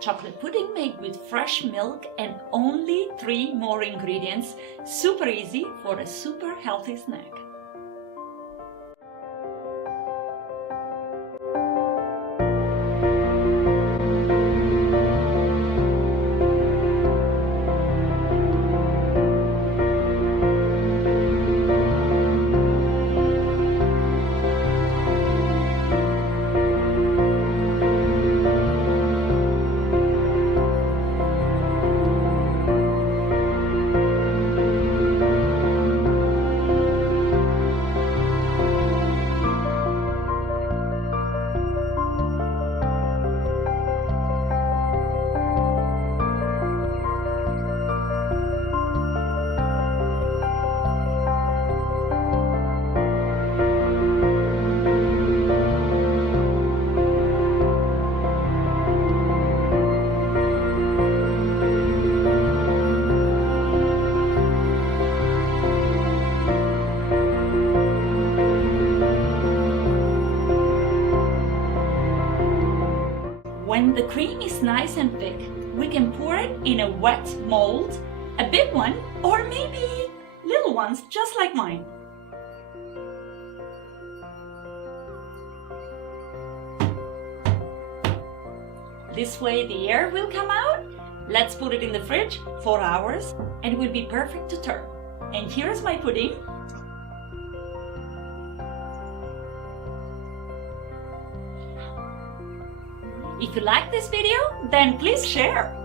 Chocolate pudding made with fresh milk and only 3 more ingredients. Super easy for a super healthy snack. When the cream is nice and thick, we can pour it in a wet mold, a big one, or maybe little ones just like mine. This way the air will come out. Let's put it in the fridge 4 hours and it will be perfect to turn. And here's my pudding. If you like this video, then please share.